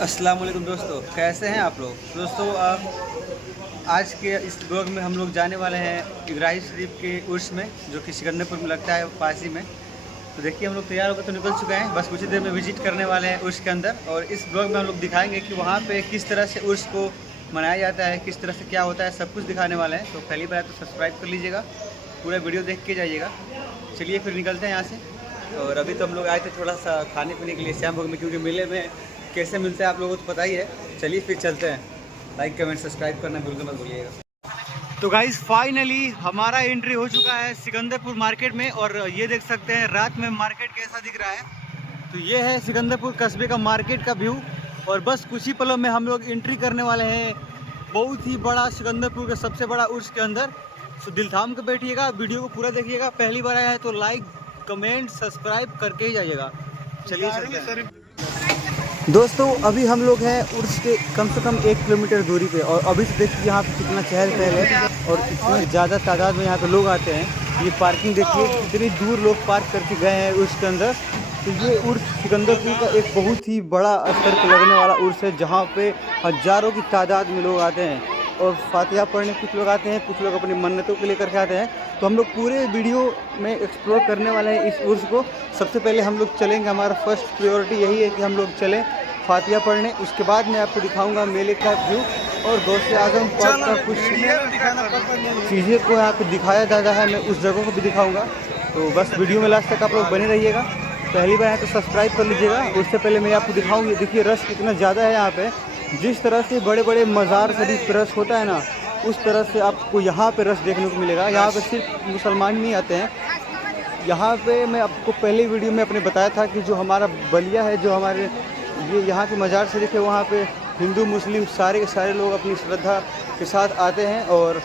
अस्सलाम वालेकुम दोस्तों, कैसे हैं आप लोग। दोस्तों आज के इस ब्लॉग में हम लोग जाने वाले हैं इब्राहिम शरीफ के उर्स में, जो कि सिकंदरपुर में लगता है, पासी में। तो देखिए हम लोग तैयार होकर तो निकल चुके हैं, बस कुछ ही देर में विजिट करने वाले हैं उर्स के अंदर। और इस ब्लॉग में हम लोग दिखाएंगे कि वहाँ पे किस तरह से उर्स को मनाया जाता है, किस तरह से क्या होता है, सब कुछ दिखाने वाले हैं। तो पहली बार तो सब्सक्राइब कर लीजिएगा, पूरा वीडियो देख के जाइएगा। चलिए फिर निकलते हैं यहाँ से। और अभी तो हम लोग आए थे थोड़ा सा खाने पीने के लिए श्याम भोग में, क्योंकि मेले में कैसे मिलता है आप लोगों को तो पता ही है। चलिए फिर चलते हैं। लाइक कमेंट सब्सक्राइब करना बिल्कुल मत भूलिएगा। तो गाइस फाइनली हमारा एंट्री हो चुका है सिकंदरपुर मार्केट में। और ये देख सकते हैं रात में मार्केट कैसा दिख रहा है। तो ये है सिकंदरपुर कस्बे का मार्केट का व्यू। और बस कुछ ही पलों में हम लोग एंट्री करने वाले हैं बहुत ही बड़ा सिकंदरपुर का सबसे बड़ा उर्स के अंदर। तो दिल थाम के बैठिएगा, वीडियो को पूरा देखिएगा। पहली बार आया है तो लाइक कमेंट सब्सक्राइब करके ही जाइएगा। चलिए चलते हैं। दोस्तों अभी हम लोग हैं उर्स के कम से कम 1 किलोमीटर दूरी पे। और अभी से देखिए यहाँ पे कितना चहल पहल है और इतने ज़्यादा तादाद में यहाँ पे लोग आते हैं। ये पार्किंग देखिए कितनी दूर लोग पार्क करके गए हैं उर्स के अंदर। तो ये उर्स सिकंदरपुर का एक बहुत ही बड़ा स्तर पर लगने वाला उर्स है, जहाँ पे हज़ारों की तादाद में लोग आते हैं और फातिहा पढ़ने कुछ लोग आते हैं, कुछ लोग अपनी मन्नतों को लेकर के आते हैं। तो हम लोग पूरे वीडियो में एक्सप्लोर करने वाले हैं इस उर्स को। सबसे पहले हम लोग चलेंगे, हमारा फर्स्ट प्रायोरिटी यही है कि हम लोग चलें फातिहा पढ़ने। उसके बाद मैं आपको दिखाऊंगा मेले का व्यू और गौसे आजम पार्क का कुछ चीज़ें को यहाँ पे दिखाया जाता है, मैं उस जगह को भी दिखाऊंगा। तो बस वीडियो में लास्ट तक आप लोग बने रहिएगा। पहली बार है तो सब्सक्राइब कर लीजिएगा। उससे पहले मैं आपको दिखाऊँगी, देखिए रश कितना ज़्यादा है यहाँ पर। जिस तरह से बड़े बड़े मज़ार शरीफ पे रश होता है ना, उस तरह से आपको यहाँ पे रश देखने को मिलेगा। यहाँ पे सिर्फ मुसलमान नहीं आते हैं। यहाँ पे मैं आपको पहले वीडियो में अपने बताया था कि जो हमारा बलिया है, जो हमारे ये यहाँ के मज़ार शरीफ है, वहाँ पे हिंदू मुस्लिम सारे के सारे लोग अपनी श्रद्धा के साथ आते हैं और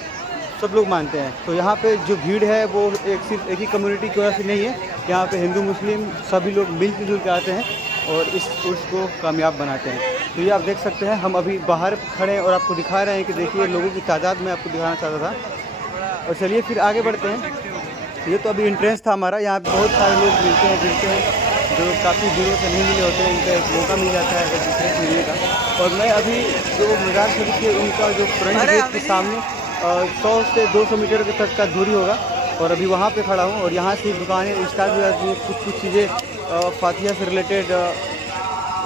सब लोग मानते हैं। तो यहाँ पे जो भीड़ है वो सिर्फ एक ही कम्युनिटी की वजह से नहीं है। यहाँ पे हिंदू मुस्लिम सभी लोग मिलजुल के आते हैं और इस उर्स को कामयाब बनाते हैं। तो ये आप देख सकते हैं, हम अभी बाहर खड़े हैं और आपको दिखा रहे हैं कि देखिए लोगों की तादाद मैं आपको दिखाना चाहता था। और चलिए फिर आगे बढ़ते हैं। ये तो अभी एंट्रेंस था हमारा। यहाँ पे बहुत सारे लोग मिलते हैं जुलते हैं जो काफ़ी दिनों से नहीं मिले होते हैं, इनका एक मौका मिल जाता है एंट्रेंस मिलने का। और मैं अभी जो मज़ार शरीफ के उनका जो फ्रंट गेट के सामने 100 से 200 मीटर तक का दूरी होगा और अभी वहाँ पे खड़ा हूँ। और यहाँ से दुकानें स्टार्ट हो जाती हैं, कुछ चीज़ें फातिहा से रिलेटेड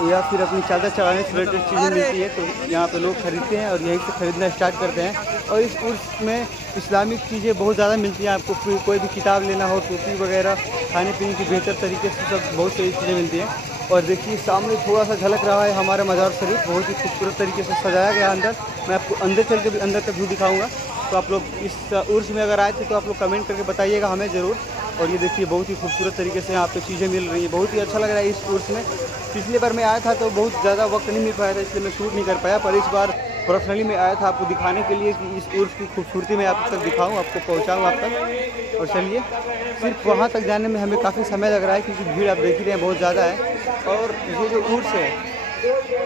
या फिर अपनी चादर चढ़ाने से रिलेटेड चीज़ें मिलती है। तो यहाँ पे लोग खरीदते हैं और यहीं से ख़रीदना स्टार्ट करते हैं। और इस उर्स में इस्लामिक चीज़ें बहुत ज़्यादा मिलती हैं। आपको कोई भी किताब लेना हो, टोपी वगैरह, खाने पीने की बेहतर तरीके से सब बहुत सारी चीज़ें मिलती हैं। और देखिए सामने थोड़ा सा झलक रहा है हमारा मज़ार शरीफ, बहुत ही खूबसूरत तरीके से सजाया गया अंदर। मैं आपको अंदर चल के भी अंदर का व्यू दिखाऊँगा। तो आप लोग इस उर्स में अगर आए थे तो आप लोग कमेंट करके बताइएगा हमें ज़रूर। और ये देखिए बहुत ही खूबसूरत तरीके से यहाँ पे चीज़ें मिल रही हैं, बहुत ही अच्छा लग रहा है इस उर्स में। पिछली बार मैं आया था तो बहुत ज़्यादा वक्त नहीं मिल पाया था, इसलिए मैं शूट नहीं कर पाया। पर इस बार पर्सनली मैं आया था आपको दिखाने के लिए कि इस उर्स की खूबसूरती मैं आप तक दिखाऊँ, आपको पहुँचाऊँ आप तक। और चलिए सिर्फ वहाँ तक जाने में हमें काफ़ी समय लग रहा है क्योंकि भीड़ आप देख ही रहे हैं बहुत ज़्यादा है। और ये जो उर्स है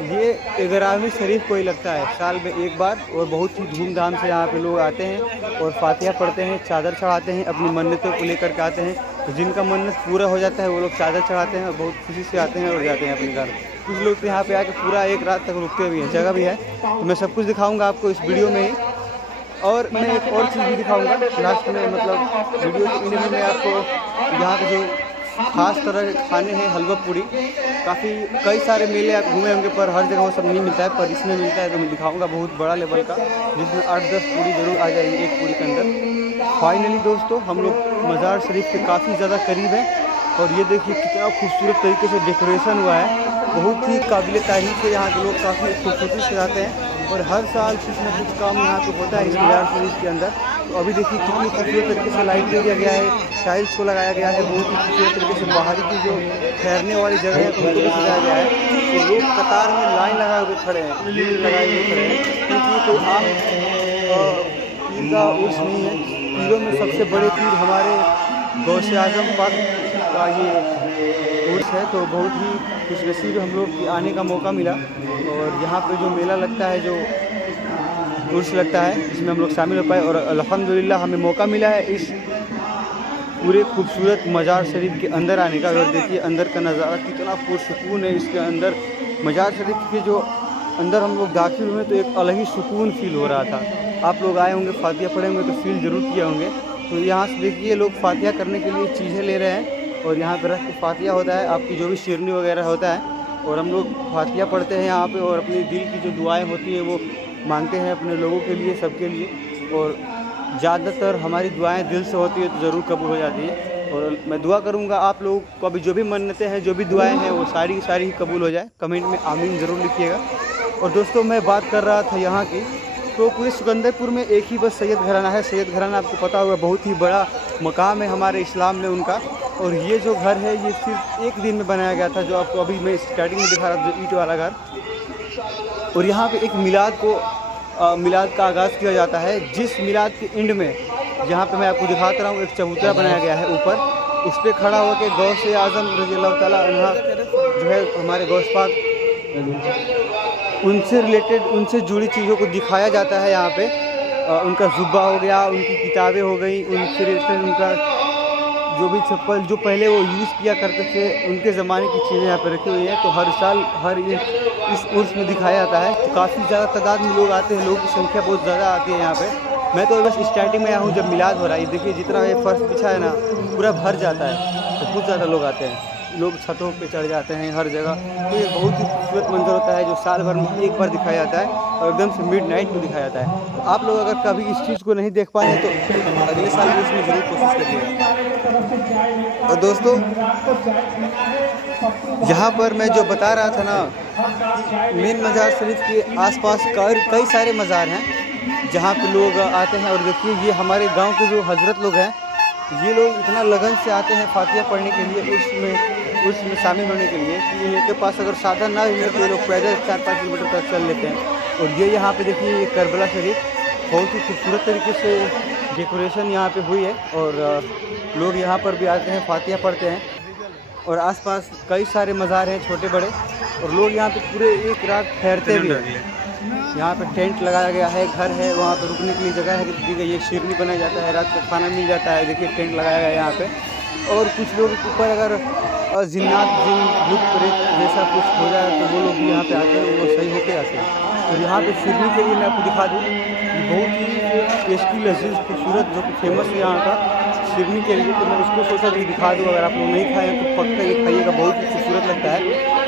ये इब्राहिम शरीफ को ही लगता है साल में एक बार, और बहुत ही धूमधाम से यहाँ पे लोग आते हैं और फातिहा पढ़ते हैं, चादर चढ़ाते हैं, अपनी मन्नतों को लेकर के आते हैं। तो जिनका मन्नत पूरा हो जाता है वो लोग चादर चढ़ाते हैं और बहुत खुशी से आते हैं और जाते हैं अपने घर। कुछ लोग तो यहाँ पे आके पूरा एक रात तक रुकते भी हैं, जगह भी है। तो मैं सब कुछ दिखाऊँगा आपको इस वीडियो में ही। और मैं एक और चीज़ भी दिखाऊँगा लास्ट में, मतलब वीडियो के एंड में मैं आपको यहाँ के जो खास तरह के खाने हैं, हलवा पूड़ी। कई सारे मेले आप घूमे होंगे पर हर जगह वो सब नहीं मिलता है, पर इसमें मिलता है। तो मैं दिखाऊंगा बहुत बड़ा लेवल का, जिसमें 8-10 पूड़ी ज़रूर आ जाएगी एक पूड़ी के अंदर। फाइनली दोस्तों हम लोग मज़ार शरीफ के काफ़ी ज़्यादा करीब हैं। और ये देखिए कितना खूबसूरत तरीके से डेकोरेशन हुआ है, बहुत ही काबिल तारीफ़ है। यहाँ के लोग काफ़ी खूबसूरती से जाते हैं और हर साल कुछ न कुछ काम यहाँ पे होता है इस मज़ार शरीफ के अंदर। तो अभी देखिए कितनी खूबसूरत तरीके से लाइट दिया गया है, टाइल्स को लगाया गया है, बहुत ही खूबसूरत तरीके से बाहरी की जो ठहरने वाली जगह है उनको भी सजाया गया है। तो लोग कतार में लाइन लगाए हुए खड़े हैं, भीड़ लगाए हुए खड़े हैं, क्योंकि कोई आम पीर का उर्स नहीं है। पीरों में सबसे बड़े पीर हमारे गौसे आजम पाक का ये उर्स है। तो बहुत ही खुशनसीब हम लोग की आने का मौका मिला। और यहाँ पे जो मेला लगता है, जो उर्स लगता है, इसमें हम लोग शामिल हो पाए और अल्हम्दुलिल्लाह हमें मौका मिला है इस पूरे खूबसूरत मज़ार शरीफ के अंदर आने का। और देखिए अंदर का नज़ारा कितना पुरसुकून है, इसके अंदर मज़ार शरीफ के जो अंदर हम लोग दाखिल हुए तो एक अलग ही सुकून फील हो रहा था। आप लोग आए होंगे, फातिहा पढ़े होंगे तो फील ज़रूर किए होंगे। तो यहाँ से देखिए लोग फातिहा करने के लिए चीज़ें ले रहे हैं और यहाँ पर रख के फातिहा होता है, आपकी जो भी शेरनी वगैरह होता है और हम लोग फातिहा पढ़ते हैं यहाँ पे और अपनी दिल की जो दुआएं होती है वो मांगते हैं अपने लोगों के लिए, सबके लिए। और ज़्यादातर हमारी दुआएं दिल से होती है तो ज़रूर कबूल हो जाती है। और मैं दुआ करूँगा आप लोगों को अभी जो भी मन्नतें हैं, जो भी दुआएं हैं वो सारी ही कबूल हो जाए। कमेंट में आमीन ज़रूर लिखिएगा। और दोस्तों मैं बात कर रहा था यहाँ की, तो पूरे सिकंदरपुर में एक ही बस सैयद घराना है। सैयद घराना आपको पता होगा बहुत ही बड़ा मकाम है हमारे इस्लाम में उनका। और ये जो घर है ये सिर्फ एक दिन में बनाया गया था, जो आपको अभी मैं स्टार्टिंग में दिखा रहा था, जो ईंट वाला घर। और यहाँ पे एक मिलाद का आगाज़ किया जाता है, जिस मिलाद के एंड में जहाँ पे मैं आपको दिखाता रहा हूँ एक चबूतरा बनाया गया है ऊपर, उस पर खड़ा होकर गौसे आज़म रज़ी अल्लाह ताला अन्हा जो है हमारे गौस पाक, उनसे रिलेटेड, उनसे जुड़ी चीज़ों को दिखाया जाता है यहाँ पे। उनका जुब्बा हो गया, उनकी किताबें हो गई, उनसे रिलेटेड उनका जो भी चप्पल जो पहले वो यूज़ किया करते थे उनके ज़माने की चीज़ें यहाँ पे रखी हुई हैं। तो हर साल ये इस उर्स में दिखाया जाता है। तो काफ़ी ज़्यादा तादाद में लोग आते हैं, लोगों की संख्या बहुत ज़्यादा आती है यहाँ पे। मैं तो बस स्टार्टिंग में आया हूँ जब मिलाद हो रहा है। ये देखिए जितना ये फर्श बिछा है ना पूरा भर जाता है, तो बहुत ज़्यादा लोग आते हैं, लोग छतों पे चढ़ जाते हैं हर जगह। तो ये बहुत ही खूबसूरत मंजर होता है जो साल भर में एक बार दिखाया जाता है और एकदम से मिडनाइट में दिखाया जाता है। तो आप लोग अगर कभी इस चीज़ को नहीं देख पाए तो अगले साल भी इसमें ज़रूर कोशिश करिएगा। और दोस्तों यहाँ पर मैं जो बता रहा था ना, मेन मज़ार शरीफ के आसपास कई सारे मज़ार हैं जहाँ पे लोग आते हैं। और देखिए ये हमारे गांव के जो हजरत लोग हैं, ये लोग इतना लगन से आते हैं फातिहा पढ़ने के लिए, उसमें शामिल होने के लिए कि इनके पास अगर साधन ना भी हो तो ये लोग पैदल 4-5 किलोमीटर तक चल लेते हैं। और ये यहाँ पे देखिए ये करबला शरीफ बहुत ही खूबसूरत तरीके से डेकोरेशन यहाँ पे हुई है और लोग यहाँ पर भी आते हैं, फातिहा पढ़ते हैं। और आसपास कई सारे मज़ार हैं छोटे बड़े, और लोग यहाँ पे पूरे एक रात ठहरते भी हैं। यहाँ पे टेंट लगाया गया है, घर है, वहाँ पे रुकने के लिए जगह है दी गई है, शेरनी बनाया जाता है, रात को खाना मिल जाता है। देखिए टेंट लगाया गया है यहाँ पे। और कुछ लोग ऊपर अगर जिन्नात जिन भूत प्रेत जैसा कुछ हो जाए तो वो लोग भी यहाँ पे आते हैं, वो सही होके आते हैं। और यहाँ पे शेरनी के लिए मैं आपको दिखा दूँ, बहुत ही टेस्टी लजीज खूबसूरत जो कि फेमस है यहाँ का शेरनी के लिए। तो मैं उसको सोचा कि दिखा दूँ, अगर आप लोग नहीं खाए तो पक्का ये खाइएगा, बहुत ही खूबसूरत लगता है।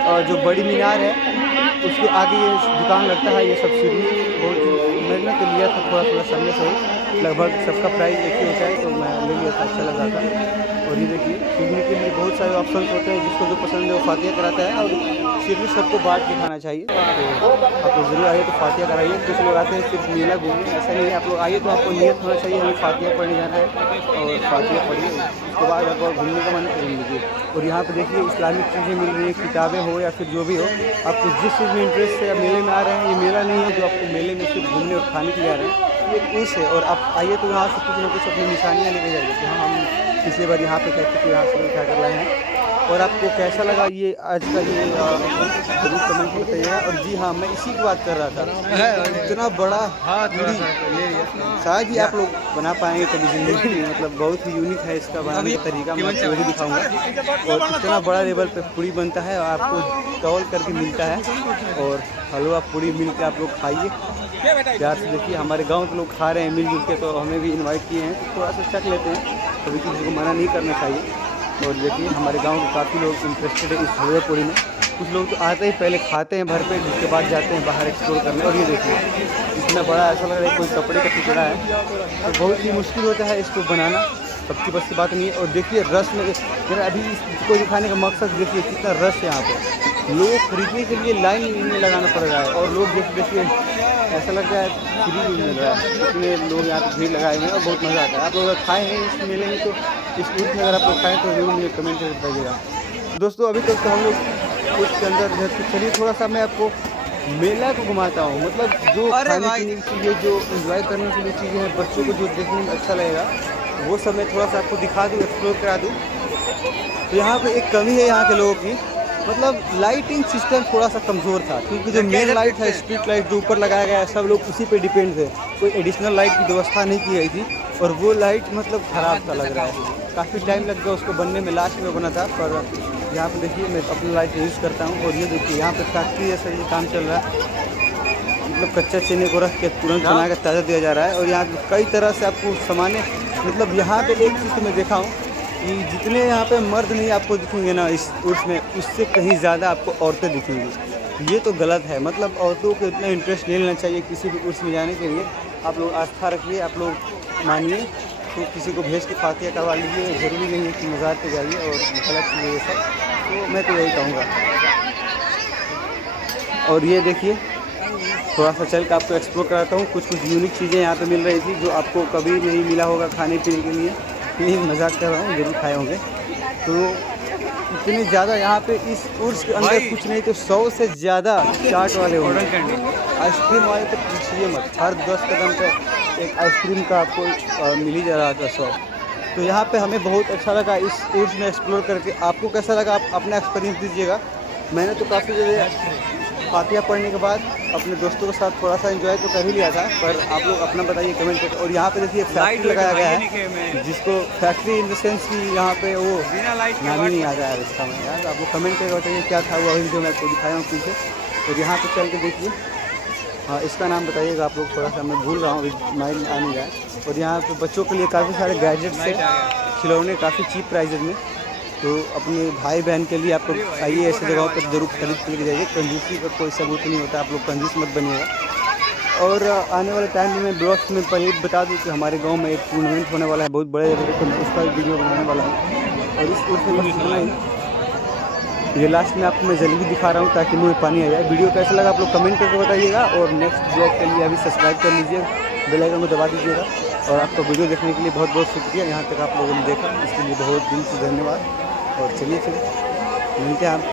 और जो बड़ी मीनार है उसके आगे ये दुकान लगता है, ये सब शेरनी बहुत ही मैंने तो लिया था थोड़ा सामने से ही, लगभग सबका प्राइस एक ही होता है, तो मैं ले लिया था, अच्छा लग रहा था। और ये देखिए शेरनी के लिए बहुत सारे ऑप्शंस होते हैं, जिसको जो पसंद है वो फातिहा कराता है। और शेरनी सबको बांट के खाना चाहिए। तो आप लोग ज़रूर आइए तो फातिहा कराइए। कुछ लोग आते हैं सिर्फ मेला घूमने, ऐसा नहीं है। आप लोग आइए तो आपको नियत होना चाहिए हमें फातिहा पढ़ने जाना है, और फातिहा पढ़िए, उसके बाद आप घूमने का मन कर लीजिए। और यहाँ पे देखिए इस्लामिक चीज़ें मिल रही हैं, किताबें हो या फिर जो भी हो, आपको जिस चीज़ में इंटरेस्ट है। मेले में आ रहे हैं, ये मेला नहीं है जो आपको मेले में सिर्फ घूमने और खाने के लिए आ रहे हैं, ये उस है। और आप आइए तो यहाँ से कुछ ना कुछ अपनी निशानियाँ लेके जाइए कि हाँ हम पिछली बार यहाँ पे कहते थे, यहाँ से क्या कर रहे हैं। और आपको कैसा लगा ये आज का ये जरूर कमेंट में बताइएगा। और जी हाँ, मैं इसी की बात कर रहा था, इतना बड़ा शायद ही आप लोग बना पाएंगे कभी ज़िंदगी में, मतलब बहुत ही यूनिक है इसका बनाने का तरीका, मैं आपको वही दिखाऊंगा। और इतना बड़ा लेवल पे पूड़ी बनता है और आपको तौल करके मिलता है, और हलवा पूड़ी मिल के आप लोग खाइए प्यार से। देखिए हमारे गाँव के लोग खा रहे हैं मिलजुल के, तो हमें भी इन्वाइट किए हैं, तो थोड़ा सा चख लेते हैं, कभी किसी को मना नहीं करना चाहिए। और देखिए हमारे गांव के काफ़ी लोग इंटरेस्टेड है इस हलवा पूड़ी में। कुछ लोग तो आते ही पहले खाते हैं भरपेट, जिसके बाद जाते हैं बाहर एक्सप्लोर करने। और ये देखिए इतना बड़ा ऐसा लग रहा है कोई कपड़े का टुकड़ा है, तो बहुत ही मुश्किल होता है इसको बनाना, सबकी बस की बात नहीं है। और देखिए रस में मेरा अभी इसको दिखाने का मकसद देखिए कितना रस है यहाँ पे, लोग खरीदने के लिए लाइन में लगाना पड़ रहा है। और लोग देखिए ऐसा लग रहा है फ्री भी मिल रहा है, इतने लोग यहाँ पर भीड़ लगाए हुए हैं और बहुत मज़ा आता है। आप लोग अगर खाए हैं इस मेले में, तो इस ईद में अगर आप लोग खाएँ तो जरूर मुझे कमेंट करके बताइएगा। दोस्तों अभी तक तो हम लोग उसके अंदर चलिए थोड़ा सा मैं आपको मेला को घुमाता हूँ, मतलब जो खाने पीने की चीज़ें, जो एंजॉय करने के लिए चीज़ें हैं, बच्चों को जो देखने में अच्छा लगेगा वो सब मैं थोड़ा सा आपको दिखा दूँ, एक्सप्लोर करा दूँ। तो यहाँ पे एक कमी है यहाँ के लोगों की, मतलब लाइटिंग सिस्टम थोड़ा सा कमज़ोर था, क्योंकि जो मेन लाइट है स्ट्रीट लाइट जो ऊपर लगाया गया है, सब लोग उसी पे डिपेंड थे, कोई एडिशनल लाइट की व्यवस्था नहीं की गई थी। और वो लाइट मतलब ख़राब सा लग रहा है, काफ़ी टाइम लग गया उसको बनने में, लास्ट में बना था, पर यहाँ पे देखिए मैं अपनी लाइट यूज़ करता हूँ। और ये देखिए यहाँ पे फैक्ट्री जैसा ये काम चल रहा है, मतलब कच्चा चने को रख के तुरंत बना के ताज़ा दिया जा रहा है। और यहाँ पे कई तरह से आपको सामान, मतलब यहाँ पे एक चीज़ तो मैं देखा हूँ कि जितने यहाँ पे मर्द नहीं आपको दिखेंगे ना इस उर्स में, उससे कहीं ज़्यादा आपको औरतें दिखेंगी। ये तो गलत है, मतलब औरतों को इतना इंटरेस्ट नहीं लेना चाहिए किसी भी उर्स में जाने के लिए। आप लोग आस्था रखिए, आप लोग मानिए, तो किसी को भेज के फातिया करवा लीजिए। ज़रूरी नहीं है कि मज़ार पे जाइए और गलत चीज़ ये सब, तो मैं तो यही कहूँगा। और ये देखिए थोड़ा सा चल के आपको एक्सप्लोर कराता हूँ। कुछ यूनिक चीज़ें यहाँ पे मिल रही थी जो आपको कभी नहीं मिला होगा खाने पीने के लिए। नहीं मजाक कर रहा हूँ, जरूर खाए होंगे। तो इतने ज़्यादा यहाँ पे इस उर्स के अंदर कुछ नहीं तो 100 से ज़्यादा चाट वाले होंगे। आइसक्रीम वाले तो पूछिए मत, हर 10 कदम पे एक आइसक्रीम का आपको मिल ही जा रहा था शॉप। तो यहाँ पे हमें बहुत अच्छा लगा इस उर्स में एक्सप्लोर करके। आपको कैसा लगा आप अपना एक्सपीरियंस दीजिएगा। मैंने तो काफ़ी ज़्यादा फातिया पढ़ने के बाद अपने दोस्तों के साथ थोड़ा सा एंजॉय तो कर ही लिया था, पर आप लोग अपना बताइए कमेंट करके। और यहाँ पे देखिए फैक्ट्री लगाया गया है, जिसको फैक्ट्री इन द सेंस कि यहाँ पे वो नाम ही नहीं आ रहा है इसका। मैं यार आप लोग कमेंट करके बताइए क्या था वो वीडियो मैं आपको दिखाया हूँ पीछे। और यहाँ पे चल के देखिए, हाँ इसका नाम बताइएगा आप लोग, थोड़ा सा मैं भूल रहा हूँ, माइंड आ नहीं रहा है। और यहाँ पे बच्चों के लिए काफ़ी सारे गैजेट्स है, खिलौने काफ़ी चीप प्राइजेज में। तो अपने भाई बहन के लिए आप लोग आइए, ऐसी जगहों पर जरूर खरीद के लेके जाइए। कंजूसी का कोई सबूत नहीं होता, आप लोग कंजूस मत बनिएगा। और आने वाले टाइम में मैं ब्लॉग्स में पहले बता दूं कि हमारे गांव में एक टूर्नामेंट होने वाला है बहुत बड़े लेवल पे, मैं उसका वीडियो बनाने वाला हूँ। और इस उसमें बस इतना ही, ये लास्ट में आपको मैं जल्दी दिखा रहा हूँ ताकि मुँह में पानी आ जाए। वीडियो कैसा लगा आप लोग कमेंट करके बताइएगा। और नेक्स्ट ब्लॉग के लिए अभी सब्सक्राइब कर लीजिए, बेल आइकन को दबा दीजिएगा। और आपको वीडियो देखने के लिए बहुत बहुत शुक्रिया। यहाँ तक आप लोगों ने देखा, इसके लिए बहुत दिल से धन्यवाद। और चलिए फिर मिलते हैं आप।